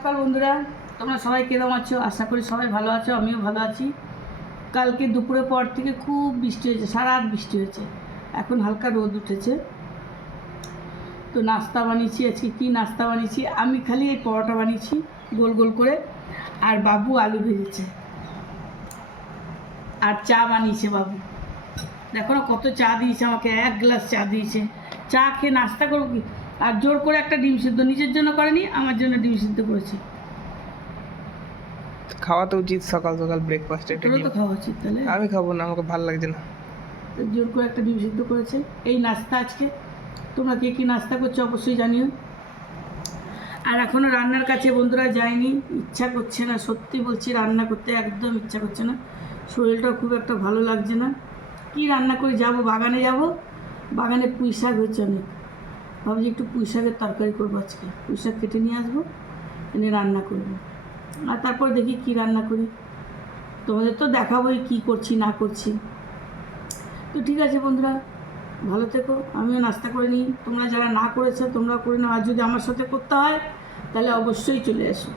সকাল বন্ধুরা, তোমরা সবাই কেরম আছো? আশা করি সবাই ভালো আছো, আমিও ভালো আছি। কালকে দুপুরের পর থেকে খুব বৃষ্টি হয়েছে, সারা রাত বৃষ্টি হয়েছে। এখন হালকা রোদ উঠেছে। তো নাস্তা বানিয়েছি। আজকে কী নাস্তা বানিয়েছি? আমি খালি এই পরোটা বানিয়েছি গোল গোল করে, আর বাবু আলু ভেজেছে, আর চা বানিয়েছে বাবু। দেখো না কত চা দিয়েছে আমাকে, 1 গ্লাস চা দিয়েছে। চা খেয়ে নাস্তা করবো কি? আর জোর করে একটা ডিম সিদ্ধ, নিজের জন্য করেনি, আমার জন্য ডিম সিদ্ধ করেছে। খাওয়া তো উচিত সকাল সকাল ব্রেকফাস্টে একটা তোরও ডিম। তো খাওয়া উচিত তাহলে। আমি খাবো না, আমাকে ভালো লাগছে না। তো জোর করে একটা ডিম সিদ্ধ করেছে। এই নাস্তা আজকে। তোমরা কে কী নাস্তা করছো অবশ্যই জানিও। আর এখনও রান্নার কাছে বন্ধুরা যায়নি, ইচ্ছা করছে না, সত্যি বলছি, রান্না করতে একদম ইচ্ছা করছে না। শরীরটা খুব একটা ভালো লাগছে না। কি রান্না করে যাব? বাগানে যাব, বাগানে পুঁই শাক হয়েছে অনেক। ভাবছি একটু পুঁই শাকের তরকারি করবো আজকে। পুঁই শাক কেটে নিয়ে আসবো, এনে রান্না করবো। আর তারপর দেখি কি রান্না করি, তোমাদের তো দেখাবোই কী করছি না করছি। তো ঠিক আছে বন্ধুরা, ভালো থেকো। আমিও নাস্তা করে নিই। তোমরা যারা না করেছো তোমরা করে নাও, আর যদি আমার সাথে করতে হয় তাহলে অবশ্যই চলে এসো।